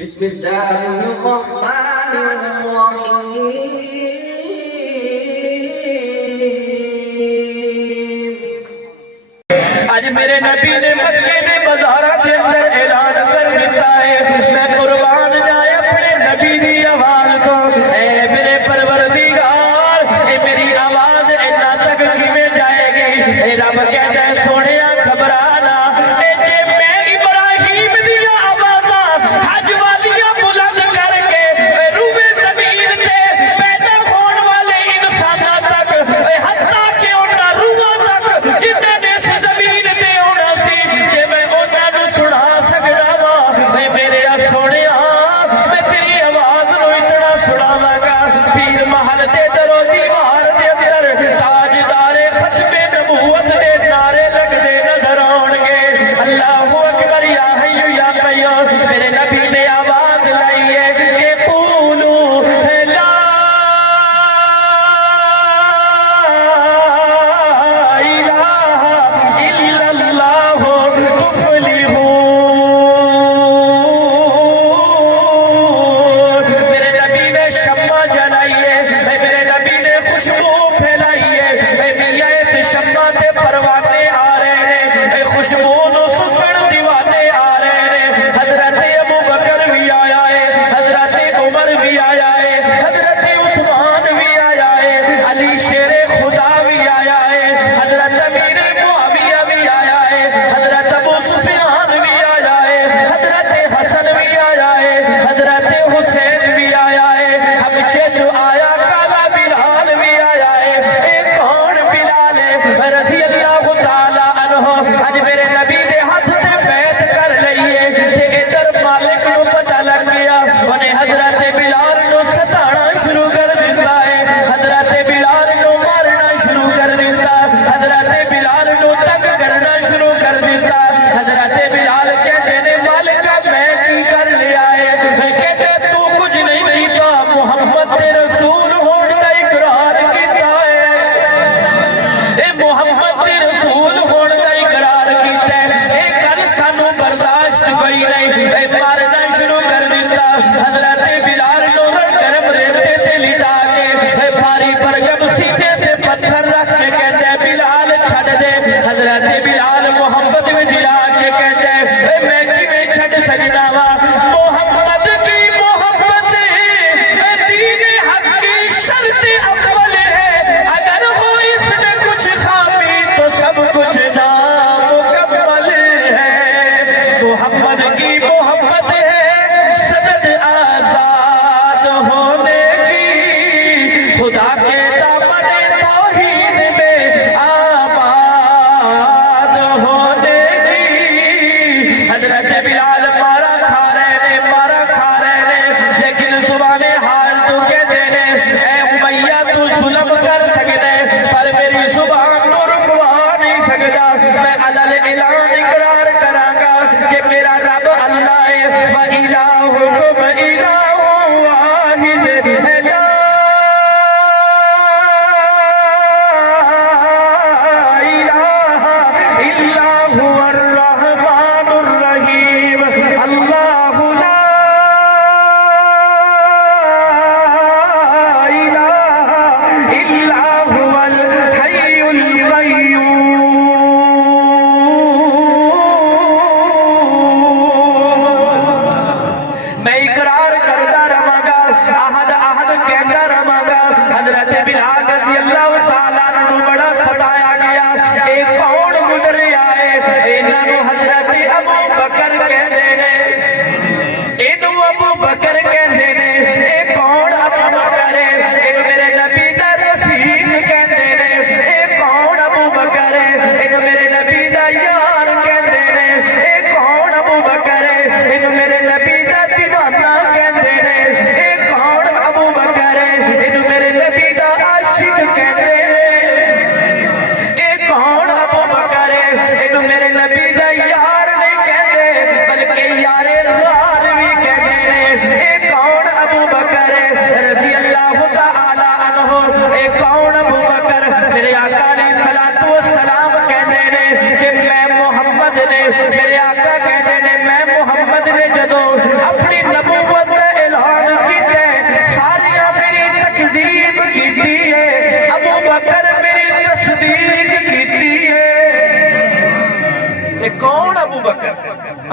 بسم اللہ الرحمن الرحیم۔ آج میرے نبی نے مکے دے بازاراں دے اندر اعلان کر دیتا ہے، میں قربان جائے اپنے نبی دی آواز کو۔ اے میرے پروردگار، اے میری آواز اتنا تک کیویں جائے گی؟ اے رب کہتا ہے سونیا گھبرانا، اے جے میں ابراہیم دی آوازاں حج والیاں بلند کر کے روئے زمین تے پیدا ہون والے انساناں تک، حتیٰ کہ انہاں روحاں تک جتنے نے اس زمین تے ہونا سی، جے میں انہاں نوں سنا سکدا واں، اے میرے سونیا میں تیری آواز نوں اتنا سناواں گا، پیر محل دے درو دیوار دے اندر تاجدار ختم نبوت دے نعرے لگدے نظر آؤਣ گے۔ اللہ اکبر یا حی یا قیوم۔ میرے نبی نے آواز لائی ہے کہ قولو لا الہ الا اللہ تفلحون۔ میرے نبی نے شمع جلائی ہے، میرے نبی نے خوشبو پھیلائی ہے، میری اس شمع تے پروانے آ رہے ہیں، خوشبو نو سکن دیوانے آ رہے ہیں۔ حضرت ابو بکر بھی آیا ہے، حضرت عمر بھی آیا ہے، حضرت عثمان بھی آیا ہے، علی شیر خدا بھی آیا ہے، حضرت امیر معاویہ بھی آیا ہے، حضرت ابو سفیان بھی آیا ہے، حضرت حسن بھی آیا ہے، حضرت حسین بھی آیا ہے، حبشے جو آیا کالا بلال بھی آیا ہے۔ ایک کون بلال ہے رضی اللہ تعالی عنہ، آج میرے نبی دے ہاتھ تے بیعت کر لئیے تے ادھر مالک نو پتہ لگ گیا، انہیں حضرت بلال نو ستانا شروع کر دیتا ہے، حضرت بلال نو مارنا شروع کر دیتا، حضرت بلال نو تنگ کرنا شروع کر دیتا۔ حضرت بلال کہتے نے مالکہ میں کی کر لیا ہے؟ کہتے تو کچھ نہیں کیتا، محمد تے رسول ہون دا اقرار کیتا ہے، اے محمد تے رسول ہون دا اقرار کیتا ہے، اے گل سانو برداشت کوئی نہیں، اے مارنا شروع کر دیتا۔ حضرت بلال نو گرم ریتے تے لٹا کے بھاری پرگم سینے تے پتھر رکھ کے کہتے ہیں بلال چھڑ دے۔ حضرت بلال محمد میں جا کے کہتے ہیں میں کی میں چھڑ سکتا وا، محمد کی محبت دین حق کی شرط اول ہے، اگر ہو اس میں کچھ خامی تو سب کچھ نامکمل ہے۔ محمد کی محبت ہے سند آزاد ہونے کی، خدا کے دامن توحید میں آباد ہونے کی۔ حضرت بلال مارا کھا رہے نے، مارا کھا رہے نے، لیکن زبان حال تو کہتے نے اے امیہ تو ظلم کر سکتے پر میری زبان کو رکوا نہیں سکتا، میں علل اعلان اقرار کراں گا کہ میرا رب اللہ ہے، وَإِلَٰهُكُمْ إِلَٰهٌ وَاحِدٌ لَا إِلَٰهَ إِلَّا هُوَ الرَّحْمَٰنُ الرَّحِيمُ، اللہ لا إِلَٰهَ إِلَّا هُوَ الْحَيُّ الْقَيُّومُ۔ میں اقرار کرتا رہاں گا، احد احد کہتا رہاں گا۔ حضرت بلال رضی اللہ تعالیٰ عنہ بڑا ستایا گیا، ایک کون گزرے آئے، انہاں نو حضرت ابو بکر کہتے ہیں، انہوں ابو بکر کہتے ہیں، ایک کون ابو بکر ہے؟ انہوں میرے نبی دا رفیق کہتے ہیں، ایک کون ابو بکر ہے؟ انہوں میرے نبی دا یار کہتے ہیں، ایک کون ابو بکر ہے؟ انہوں میرے نبی دا دیوانہ کہتے ہیں۔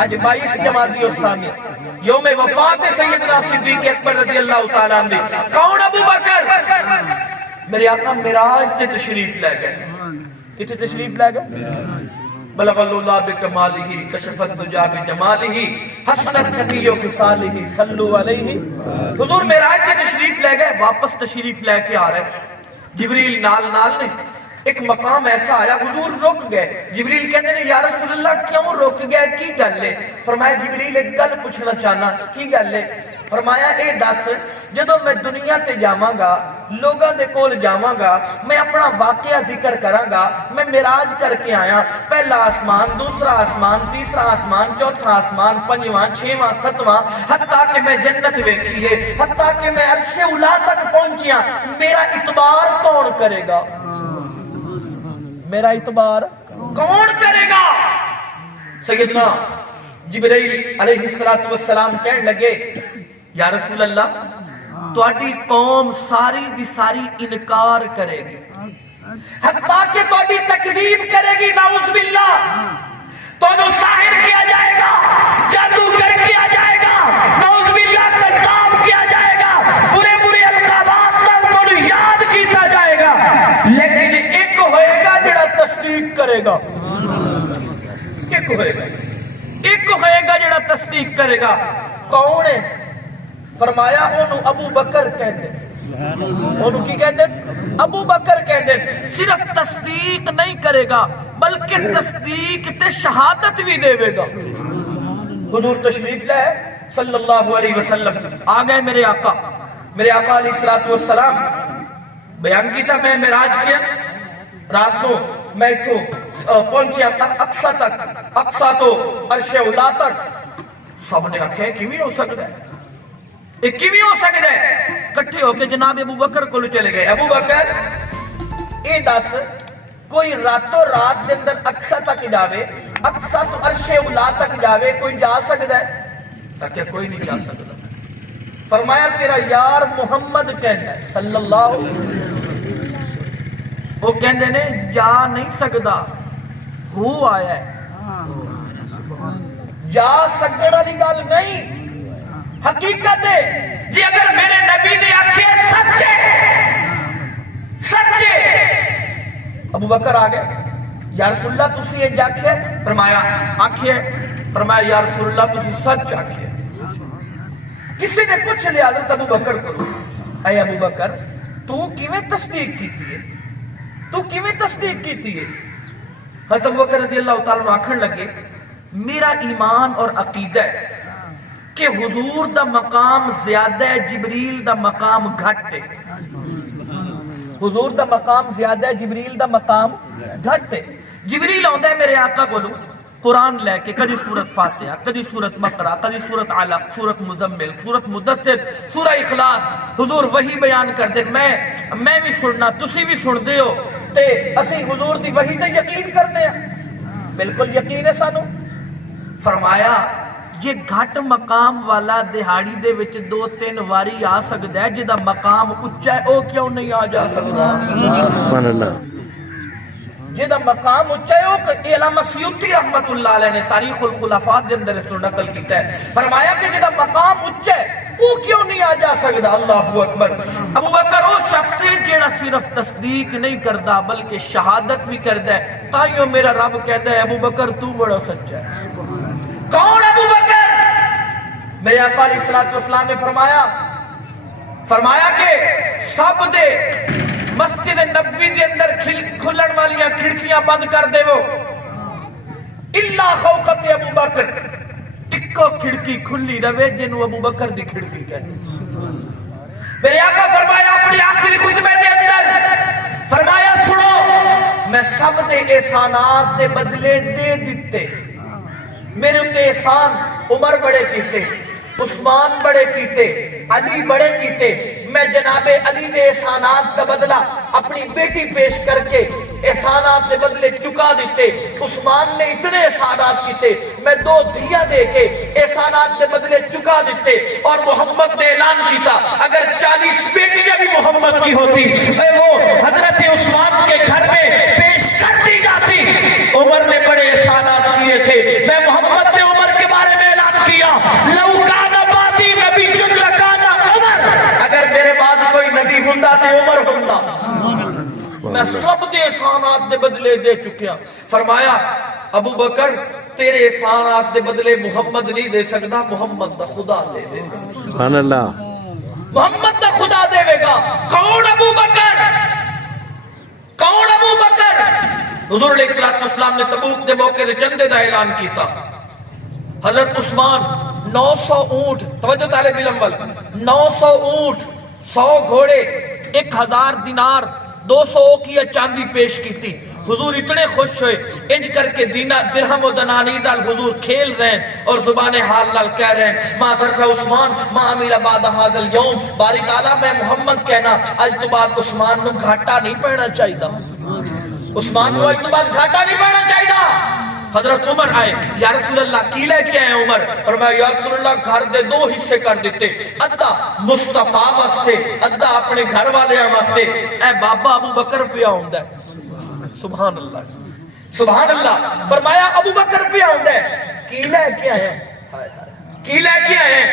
آج 22 جمادی الثانی یوم وفات سیدنا صدیق اکبر رضی اللہ تعالیٰ عنہ. کون ابو بکر؟ میرے آقا معراج تے تشریف لے گئے. کتے تشریف لے گئے؟ بلغ اللہ بکمالہ کشف الدجا بجمالہ حسنت نبی و خصالہ صلو علیہ. حضور معراج تے تشریف لے گئے, واپس تشریف لے کے آ رہے. جبریل نال نے ایک مقام ایسا آیا, حضور رک گئے. جبریل کہتے ہیں یا رسول اللہ کیوں رک گئے, کی گل ہے؟ فرمایا جبریل ایک گل پوچھنا چاہنا, کی گل ہے؟ فرمایا اے دس, جدو میں دنیا تے جاواں گا, لوگاں دے کول جاواں گا, میں اپنا واقعہ ذکر کراں گا, میں معراج کر کے آیا, پہلا آسمان, دوسرا آسمان, تیسرا آسمان, چوتھا آسمان, پنجواں, چھواں, ستواں, حتیٰ کہ میں جنت ویکھی ہے, حتیٰ کہ میں عرش اولا تک پہنچیا, میرا اعتبار کون کرے گا؟ میرا اعتبار کون کرے گا؟ سیدنا جبرائیل علیہ السلام کہنے لگے یا رسول اللہ تواڈی قوم ساری دی ساری انکار کرے گی, حتیٰ کہ تواڈی تکذیب کرے گی, نعوذ باللہ. تانوں ساحر کیا جائے گا, جادوگر کیا جائے گا, نعوذ باللہ کذاب کیا جائے گا, برے برے القابات نال تانوں یاد کیتا جائے گا, لیکن ایک ہوئے گا جڑا تصدیق کرے گا. ایک ہوئے گا, ایک ہوئے گا جڑا تصدیق کرے گا. کون ہے؟ فرمایا انہوں ابو بکر کہتے ہیں. انہوں کی کہتے ہیں؟ ابو بکر کہتے ہیں. صرف تصدیق نہیں کرے گا بلکہ تصدیق تے شہادت بھی دے گا. حضور تشریف لے صلی اللہ علیہ وسلم آ گئے. میرے آقا علیہ السلام بیان کیتا, میں معراج کیا رات کو, میں تو پہنچیا اقصا تک, اقصا تو عرش اولا تک. سب نے آکھا کیویں ہو سکتا ہے, ایک کیویں ہو سکتا ہے؟ کٹھے ہو کے جناب ابو بکر کو چلے گئے. ابو بکر اے دس, کوئی راتوں رات دے اندر اقصا تک جاوے, اقصا تو عرش اولا تک جاوے, کوئی جا سکتا ہے؟ تاکہ کوئی نہیں جا سکتا. فرمایا تیرا یار محمد کہنا ہے صلی اللہ علیہ وسلم. وہ کہندے نے جا نہیں سکتا, ہو آیا ہے. جا سکنے والی گل نہیں, حقیقت ہے. جی اگر میرے نبی نے آکھے سچے سچے. ابو بکر آ گئے, یا رسول اللہ تسی یہ آکھے؟ فرمایا آکھے. فرمایا یا رسول اللہ تسی سچ آکھے. کسی نے پوچھ لیا حضرت ابو بکر کو, اے ابو بکر تو کیویں تصدیق کیتی ہے, تو کیویں تصدیق کیتی ہے؟ حضرت ابو بکر رضی اللہ تعالیٰ عنہ آکھن لگے میرا ایمان اور عقیدہ ہے کہ حضور دا مقام زیادہ ہے, جبریل دا مقام گھٹ ہے. حضور دا مقام زیادہ ہے, جبریل دا مقام گھٹ ہے. جبریل آندا ہے میرے آقا کولو قرآن لے کے, کدی سورت فاتحہ, کدی سورت بقرہ, کدی سورت علق, سورت مزمل, سورت مدثر, سورہ اخلاص. حضور وحی بیان کر دے, میں بھی سننا, تسی بھی سن دے ہو, تے اسی حضور دی وحی تے یقین کرنے ہیں. بالکل یقین ہے سانو. فرمایا یہ گھٹ مقام والا دہاڑی دے وچ 2-3 واری آ سکتا ہے, جدا مقام اچا ہے او کیوں نہیں آ جا سکتا؟ سبحان اللہ. جدا مقام اچا ہے او علامہ سیوطی رحمت اللہ علیہ نے تاریخ الخلفاء دے اندر اس کو نقل کیتا ہے. فرمایا کہ جدا مقام اچا ہے او کیوں نہیں آ جا سکتا؟ اللہ اکبر. ابو بکر او شخص ہے جیڑا صرف تصدیق نہیں کردا بلکہ شہادت بھی کردا ہے. تائیوں میرا رب کہتا ہے ابو بکر تو بڑا سچا ہے. کون ابو بکر؟ میرے آقا علیہ السلام نے فرمایا کہ سب دے مسجد نبوی دے اندر کھلن والیاں کھڑکیاں بند کر دے وہ, الا خوقت ابو بکر, اکو کھڑکی کھلی رہے جنوں ابو بکر دی کھڑکی کہتے. میرے آقا فرمایا اپنی آخری خطبے دے اندر فرمایا سنو میں سب دے احسانات دے بدلے دے دیتے. میرے اتے احسان عمر بڑے کیتے, عثمان بڑے کیتے, علی بڑے کیتے. میں جناب علی دے احسانات کا بدلہ اپنی بیٹی پیش کر کے احسانات دے بدلے چکا دیتے. عثمان نے اتنے احسانات کیتے, میں 2 دھیاں دے کے احسانات دے بدلے چکا دیتے. اور محمد نے اعلان کیتا اگر 40 بیٹیاں بھی محمد کی ہوتی وہ حضرت عثمان کے گھر میں پیش کر دی جاتی. عمر نے بڑے احسانات کیے تھے, میں محمد نے عمر کے بارے دے بدلے دے چکیا. فرمایا ابو بکر تیرے احسانات دے بدلے محمد نہیں دے سکتا, محمد دا خدا دے دے گا. سبحان اللہ. محمد دا خدا دے گا. کون ابو بکر؟ کون ابو بکر؟ حضور علیہ السلام نے تبوک دے موقع دے چندے دا اعلان کیتا. حضرت عثمان 900 اونٹ, توجہ طالب علم وال, 900 اونٹ, 100 گھوڑے, 1000 دینار, 200 کی چاندی پیش کی تھی. حضور اتنے خوش ہوئے, انج کر کے درہم و دنانیر نال حضور کھیل رہے ہیں اور زبان حال نال کہہ رہے ہیں ما ذر عثمان ما عمل بعد هذا اليوم. باری تعالیٰ میں محمد کہنا اج تو بعد عثمان نو گھاٹا نہیں پڑنا چاہیے, عثمان نو اج تو بعد گھاٹا نہیں پڑنا چاہیے. حضرت عمر آئے, یا رسول اللہ کی لے کے آئے عمر؟ اور میں یا رسول اللہ گھر دے 2 حصے کر دیتے, ادھا مصطفیٰ واسطے, ادھا اپنے گھر والے واسطے. اے بابا ابو بکر پیا ہوندا ہے. سبحان اللہ, سبحان اللہ. فرمایا ابو بکر پیا ہوندا ہے. کی لے کے آئے, کی لے کے آئے؟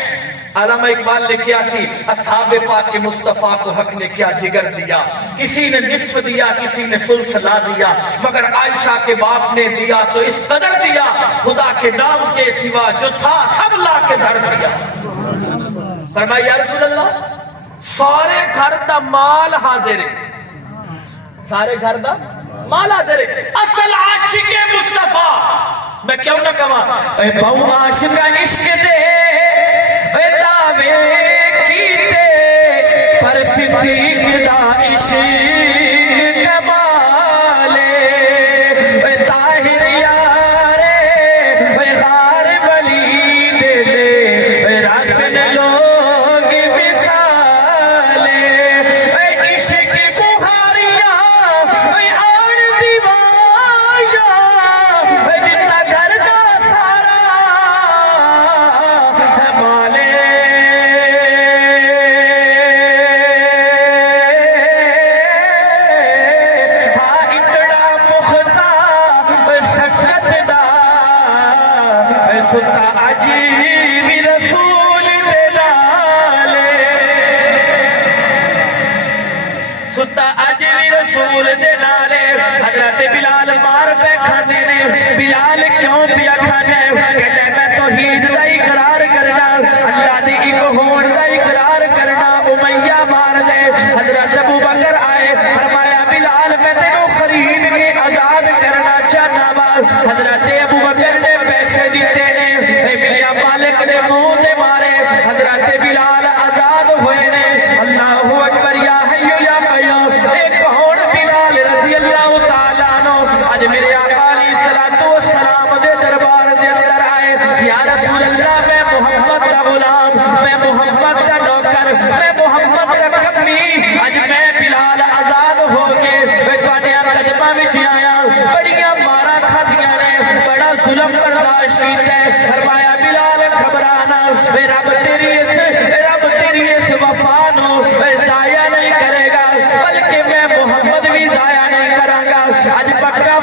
علامہ اقبال نے کیا سی, اصحاب پاک مصطفیٰ کو حق نے کیا جگر دیا, کسی نے نصف دیا کسی نے ثلث لا دیا, مگر عائشہ کے باپ نے دیا تو اس قدر دیا, خدا کے نام کے سوا جو تھا سب لا کے دھر دیا. فرمایا یا رسول اللہ سارے گھر دا مال حاضر ہے, سارے گھر دا مال حاضر ہے. اصل عاشق مصطفیٰ میں کیوں نہ کہاں اے بہو عاشق عشق دے اے دعوے کیتے پر صدیق دا عشق کمالے. اے طاہر یارے اے غار ولی دے دے اے راسن لوگ مثالے. اے عشق بخاریاں اے آن دیوایا اے جتنا گھر دا سارا ہے مالے. ہاں اتنا مختا سکت دا ستا عجیب رسول دلالے, ستا عجیب رسول دلالے. حضرت بلال مار پہ کھانے نے, بلال کیوں پیا کھانے؟ کہتے میں توحید دا اقرار کرنا, اللہ دی ایک ہون دا اقرار کرنا. امیہ مار دے. حضرت ابو بکر آئے, فرمایا بلال میں تینوں خرید کے آزاد کرنا چاہنا وا. حضرت ابو بکر نے پیسے دیتے نے, میاں مالک نے منہ تے مارے, حضرت بلال آزاد ہوئے نے. اللہ اکبر یا حی یا قیوم. ایک ہون بلال رضی اللہ تعالیٰ عنہ آج میرے آقا علیہ السلام دے دربار دے اندر آئے. یا رسول اللہ میں محمد کا غلام, میں محمد کا نوکر, میں محمد کا کمی, آج میں بلال آزاد ہو کے بڑیاں قدمہ وچ آیا, بڑیاں مارا کھادیاں نے, بڑا ظلم برداشت کیتا ہے. فرمایا بلال گھبرانا, رب تیری اس وفا نو ضائع نہیں کرے گا, بلکہ میں محمد بھی ضائع نہیں کراں گا. آج پکا